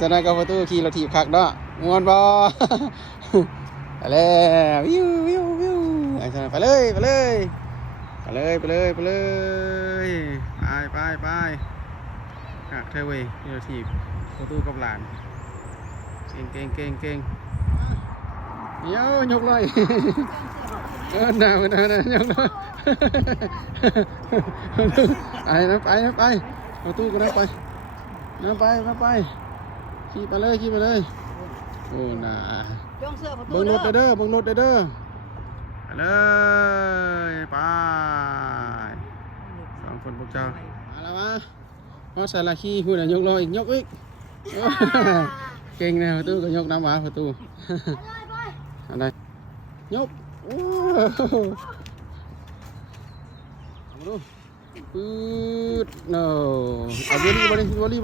สนายกับประตูขี่รถถีบคักเนาะม่วนบ่ไปแล้ววิววิววิวไอ้สนายไปเลยไปเลยไปเลยไปเลยไปเลยไปคักเท่เว้ยขี่รถถีบประตูกับหลานเก่งเดี๋ยวยกเลยหนาวนะยกเลยไปประตูก็ได้ไปขี่ไปเลยโอ้น่าเบิ่งรถเด้อไปเลยไปสองคนพวกเจ้ามาแล้วเพราะสาราขี้พูดยกลอยยกอีกเก่งนะประตูก็ยกน้ำหวานประตูอะไรยกโอ้มาดูปื๊ดเนาะเอาบอลลี่